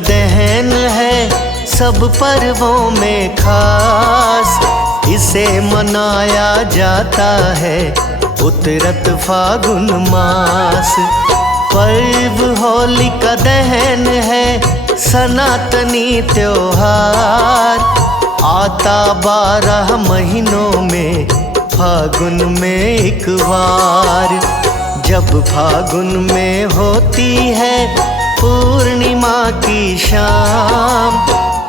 दहन है सब पर्वों में खास, इसे मनाया जाता है उतरत फागुन मास। पर्व होलिका दहन है सनातनी त्योहार, आता 12 महीनों में फागुन में एक बार। जब फागुन में होती है पूर्णिमा की शाम,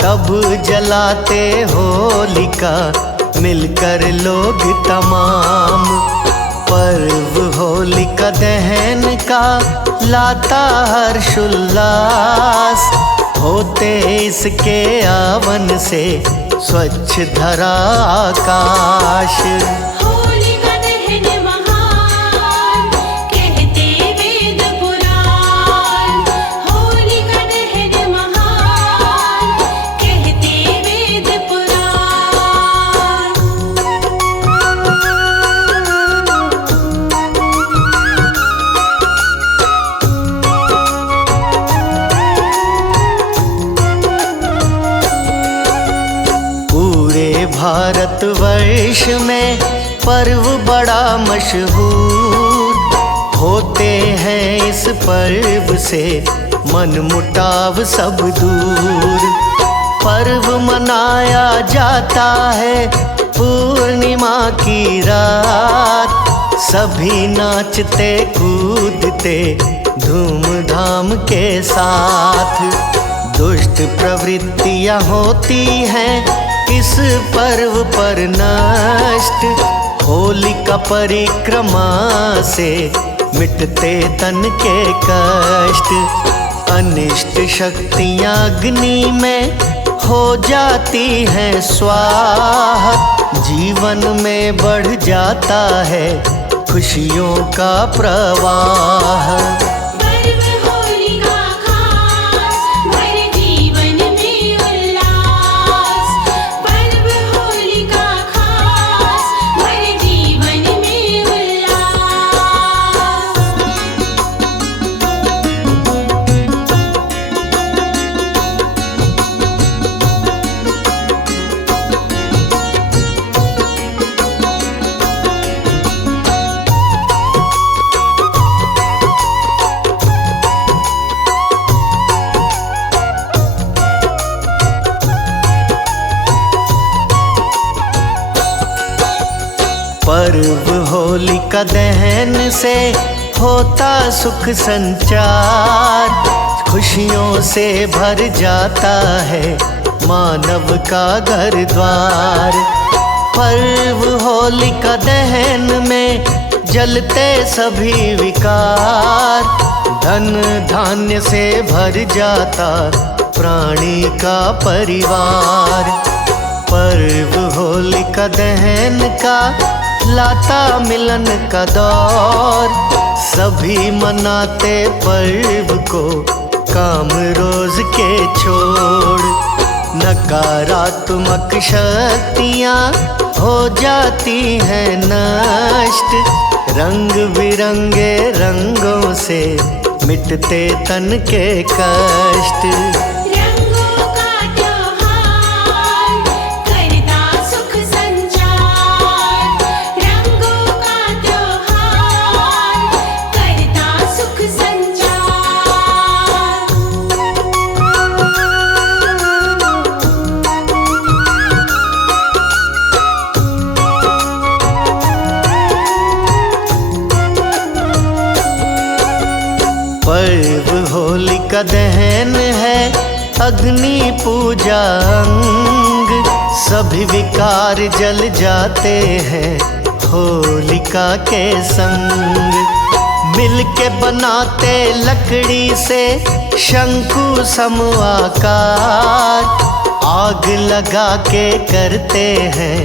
तब जलाते होलिका मिलकर लोग तमाम। पर्व होलिका दहन का लाता हर्षोल्लास, होते इसके आवन से स्वच्छ धरा आकाश। होलिका दहन महान कहते वेद पुराण, होलिका दहन महान कहते वेद पुराण। पूरे भारतवर्ष में पर्व बड़ा मशहूर, होते हैं इस पर्व से मन मुटाव सब दूर। पर्व मनाया जाता है पूर्णिमा की रात, सभी नाचते कूदते धूमधाम के साथ। दुष्ट प्रवृत्तियाँ होती हैं इस पर्व पर नष्ट, होलिका परिक्रमा से मिटते तन के कष्ट। अनिष्ट शक्तियाँ अग्नि में हो जाती हैं स्वाहा, जीवन में बढ़ जाता है खुशियों का प्रवाह। पर्व होलिका खास भरे जीवन में उल्लास, पर्व होलिका खास भरे जीवन में उल्लास। पर्व होलिका दहन से होता सुख संचार, खुशियों से भर जाता है मानव का घर द्वार। पर्व होलिका दहन में जलते सभी विकार, धन धान्य से भर जाता प्राणी का परिवार। पर्व होलिका दहन का लाता मिलन का दौर, सभी मनाते पर्व को काम रोज के छोड़। नकारात्मक शक्तियाँ हो जाती हैं नष्ट, रंग बिरंगे रंगों से मिटते तन के कष्ट। रंगों का त्योहार करता सुख संचार, रंगों का त्योहार करता सुख संचार। पर्व होलिका दहन है अग्नि पूजा अंग, सभी विकार जल जाते हैं होलिका के संग। मिलके बनाते लकड़ी से शंकु सम आकार, आग लगा के करते हैं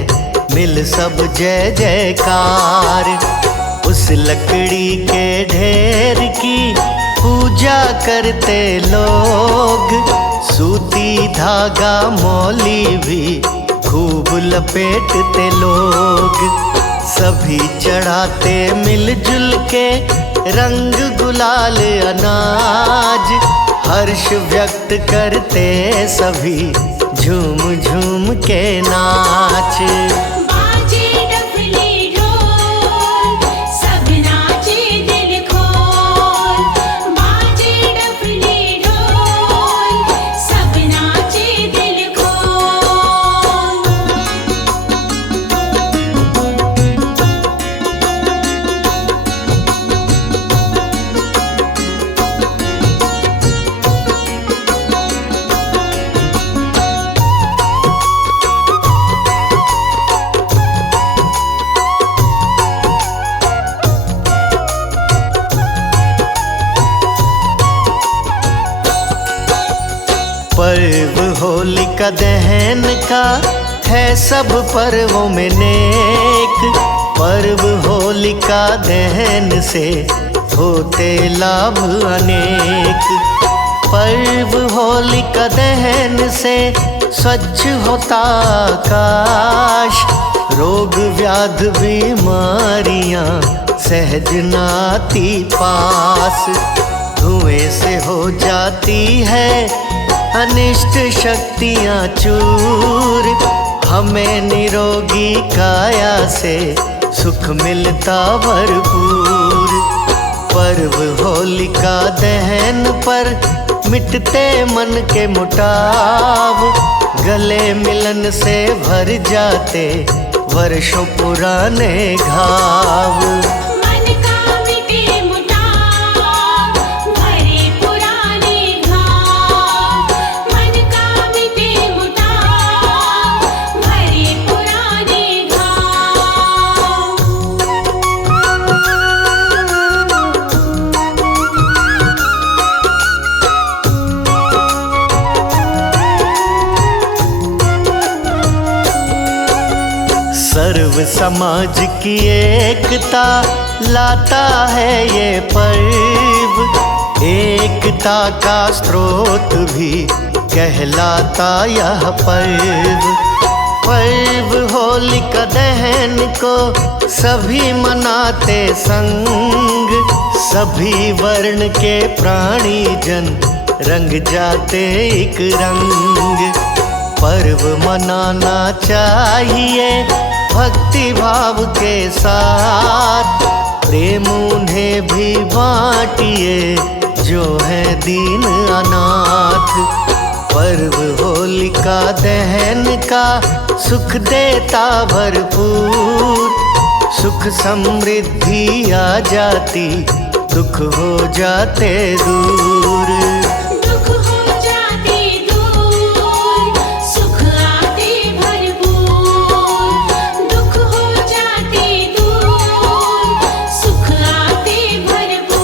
मिल सब जय जयकार। उस लकड़ी के ढेर की पूजा करते लोग, सूती धागा मौली भी खूब लपेटते लोग। सभी चढ़ाते मिलजुल के रंग गुलाल अनाज, हर्ष व्यक्त करते सभी झूम झूम के नाच। बाजे डफली ढोल सब नाचे दिल खोल, बाजे डफली ढोल सब नाचे दिल खोल। पर्व होलिका दहन का है सब पर्वों में नेक। पर्व होलिका दहन से होते लाभ अनेक। पर्व होलिका दहन से स्वच्छ होता आकाश, रोग व्याध बीमारियां सहज नाती पास। धुएं से हो जाती है अनिष्ट शक्तियां चूर, हमें निरोगी काया से सुख मिलता भरपूर। पर्व होलिका दहन पर मिटते मन के मुटाव, गले मिलन से भर जाते वर्षों पुराने घाव। मन का मिटे मुटाव भरे पुराने घाव, मन का मिटे मुटाव भरे पुराने घाव। सर्व समाज की एकता लाता है ये पर्व, एकता का स्रोत भी कहलाता यह पर्व। पर्व होलिका दहन को सभी मनाते संग, सभी वर्ण के प्राणी जन रंग जाते एक रंग। पर्व मनाना चाहिए भक्ति भाव के साथ, प्रेम उन्हें भी बांटिए जो है दीन अनाथ। पर्व होलिका दहन का सुख देता भरपूर, सुख समृद्धि आ जाती दुख हो जाते दूर। दुख हो जाते दूर सुख आते भरपूर, दुख हो जाते दूर सुख आते भरपूर।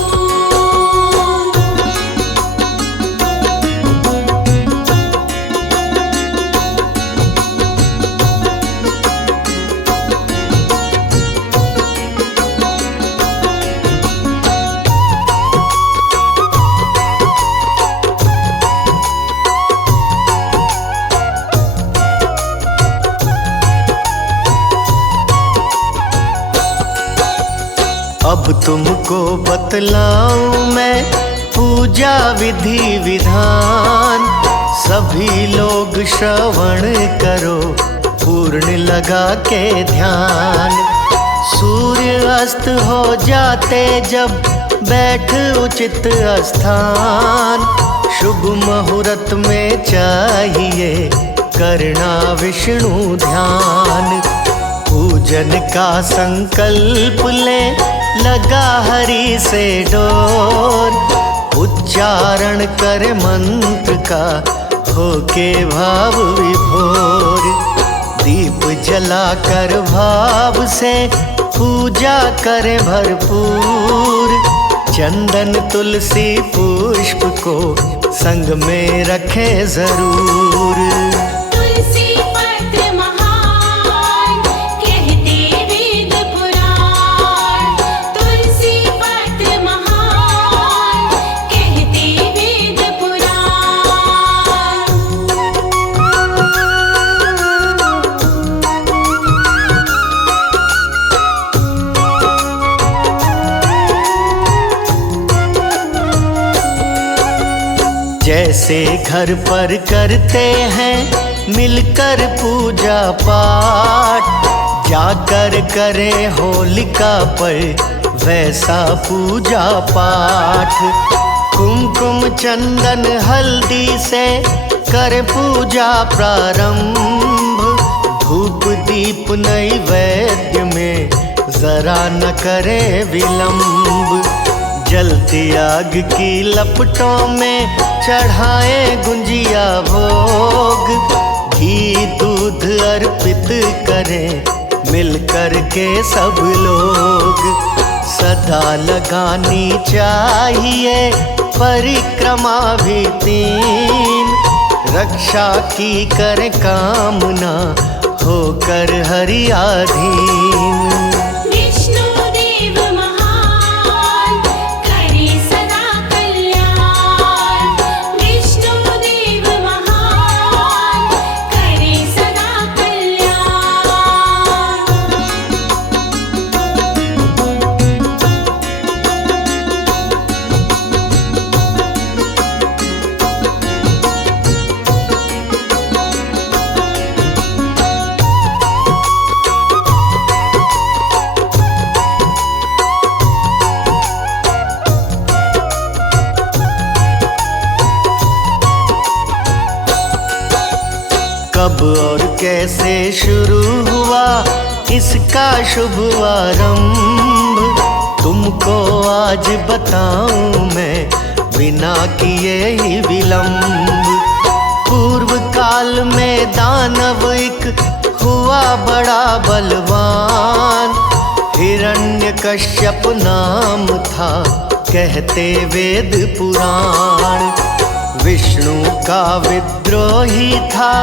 अब तुमको बतलाऊं मैं पूजा विधि विधान, सभी लोग श्रवण करो पूर्ण लगा के ध्यान। सूर्य अस्त हो जाते जब बैठ उचित स्थान, शुभ मुहूर्त में चाहिए करना विष्णु ध्यान। पूजन का संकल्प ले लगा हरि से डोर, उच्चारण कर मंत्र का होके भाव विभोर। दीप जलाकर भाव से पूजा करें भरपूर, चंदन तुलसी पुष्प को संग में रखें जरूर। तुलसी पत्र महान कहते वेद पुराण, तुलसी पत्र महान कहते वेद पुराण। कैसे घर पर करते हैं मिलकर पूजा पाठ, जाकर करे होलिका पर वैसा पूजा पाठ। कुमकुम चंदन हल्दी से कर पूजा प्रारंभ, धूप दीप नैवेद्य में जरा न करे विलंब। जलती आग की लपटों में चढ़ाए गुंजिया भोग, घी दूध अर्पित करें मिल कर के सब लोग। सदा लगानी चाहिए परिक्रमा भी तीन, रक्षा की कर कामना होकर हरियाधीन। विष्णु देव महान करे सदा कल्याण, विष्णु देव महान करे सदा कल्याण। कब और कैसे शुरू हुआ इसका शुभारंभ, तुमको आज बताऊं मैं बिना किए ही विलंब। पूर्व काल में दानव एक हुआ बड़ा बलवान, हिरण्यकश्यप नाम था कहते वेद पुराण। विष्णु का विद्रोही था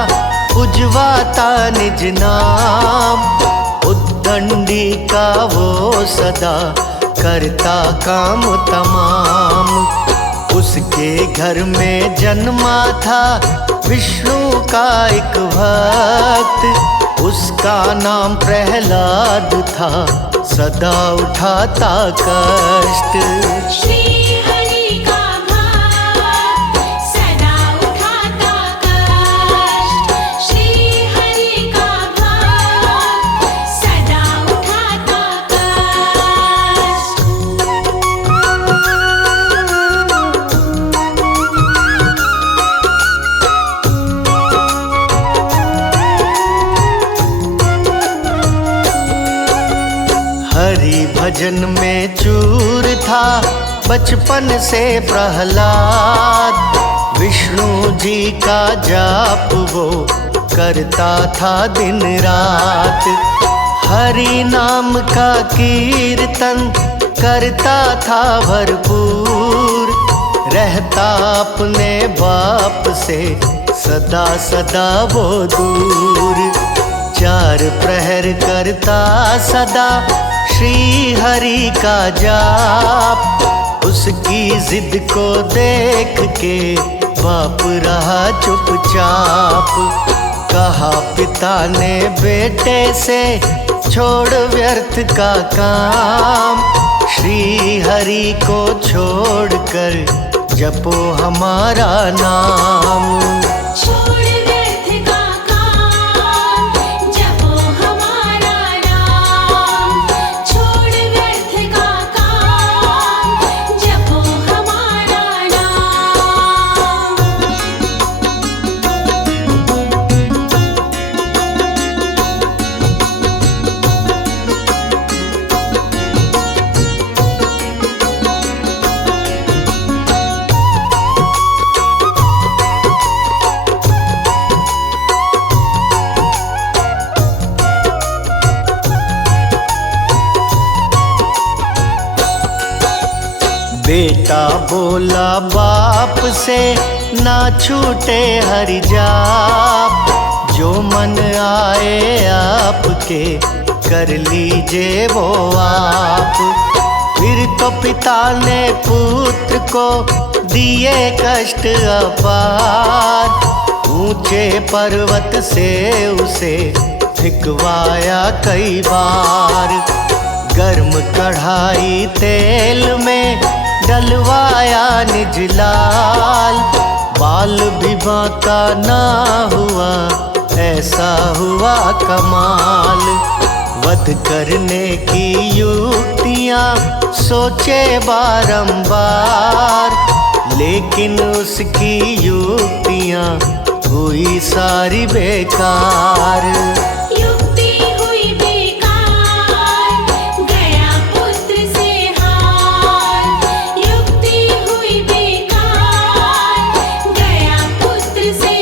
उज्वाता निज नाम, उद्दंडी का वो सदा करता काम तमाम। उसके घर में जन्मा था विष्णु का एक भक्त, उसका नाम प्रहलाद था सदा उठाता कष्ट। श्री हरि का भक्त सदा उठाता कष्ट, श्री हरि का भक्त सदा उठाता कष्ट। हरि भजन में चूर था बचपन से प्रहलाद, विष्णु जी का जाप वो करता था दिन रात। हरि नाम का कीर्तन करता था भरपूर, रहता अपने बाप से सदा सदा वो दूर। चार प्रहर करता सदा श्री हरि का जाप, उसकी जिद को देख के बाप रहा चुपचाप। कहा पिता ने बेटे से छोड़ व्यर्थ का काम, श्री हरि को छोड़कर जपो हमारा नाम। छोड़ व्यर्थ का काम जपो हमारा नाम, छोड़ व्यर्थ का काम जपो हमारा नाम। बेटा बोला बाप से ना छूटे हरि जाप, जो मन आए आपके कर लीजिए वो आप। फिर तो पिता ने पुत्र को दिए कष्ट अपार, ऊंचे पर्वत से उसे फिकवाया कई बार। गर्म कढ़ाई तेल में डलवाया निज लाल, बाल भी बांका ना हुआ, ऐसा हुआ कमाल। वध करने की युक्तियां सोचे बारंबार, लेकिन उसकी युक्तियां हुई सारी बेकार। युक्ति हुई बेकार, गया पुत्र से हार। युक्ति हुई बेकार, गया पुत्र से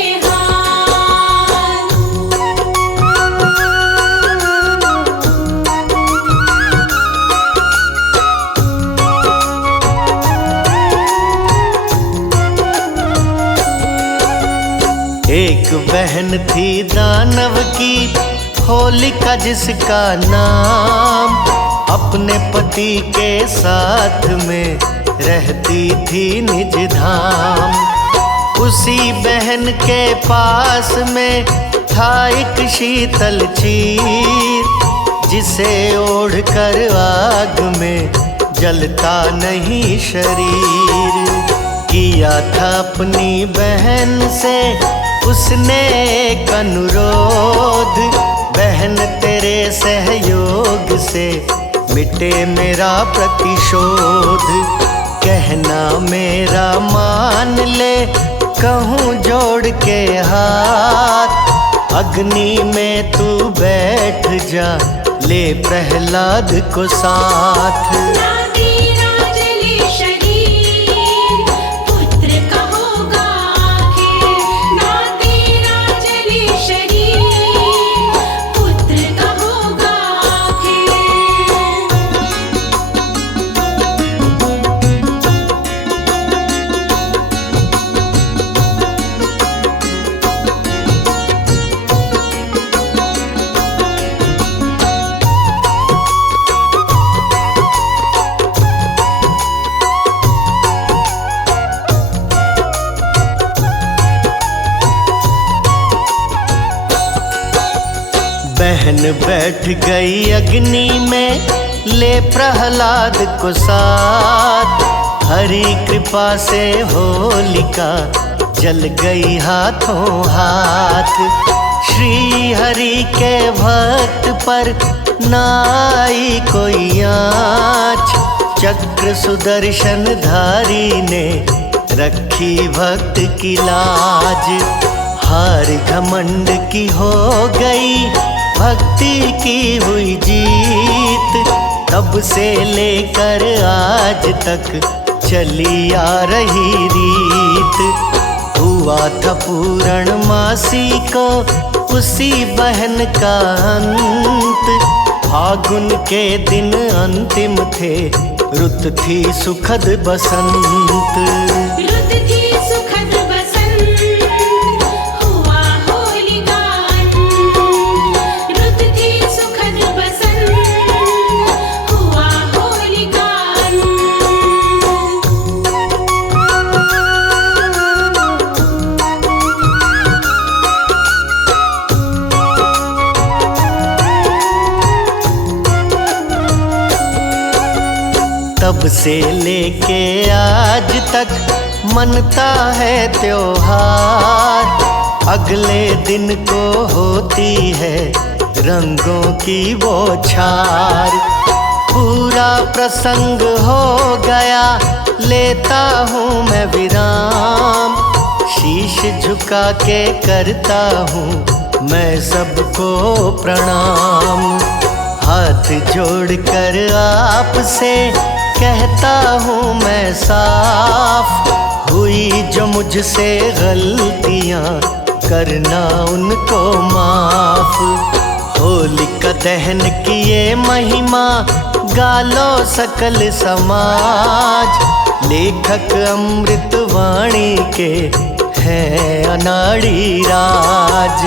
एक बहन थी दानव की, होलिका जिसका नाम, अपने पति के साथ में रहती थी निज धाम। उसी बहन के पास में था एक शीतल चीर, जिसे ओढ़ कर आग में जलता नहीं शरीर। किया था अपनी बहन से उसने एक अनुरोध, बहन तेरे सहयोग से मिटे मेरा प्रतिशोध। कहना मेरा मान ले, कहूँ जोड़ के हाथ, अग्नि में तू बैठ जा, ले प्रहलाद को साथ। ना तेरा जले शरीर, पुत्र का होगा आखिर। ना तेरा जले शरीर, पुत्र का होगा आखिर। बहन बैठ गई अग्नि में, ले प्रहलाद को साथ। हरि कृपा से होलिका जल गई हाथों हाथ। श्री हरि के भक्त पर ना आई कोई आँच, चक्र सुदर्शन धारी ने रखी भक्त की लाज। हार घमंड की हो गई, भक्ति की हुई जीत, तब से लेकर आज तक चली आ रही रीत। हुआ था पूर्णमासी को उसी बहन का अंत, फागुन के दिन अंतिम थे, रुत थी सुखद बसंत। रुत थी सुखद बसंत, हुआ होलिका अंत। रुत थी सुखद बसंत, हुआ होलिका तब से लेके आज तक मनता है त्योहार, अगले दिन को होती है रंगों की बौछार। पूरा प्रसंग हो गया, लेता हूँ मैं विराम, शीश झुका के करता हूँ मैं सबको प्रणाम। हाथ जोड़कर आपसे कहता हूँ मैं साफ, हुई जो मुझसे गलतियाँ करना उनको माफ। होलिका दहन की ये महिमा गालो सकल समाज, लेखक अमृतवाणी के हैं अनाड़ी राज।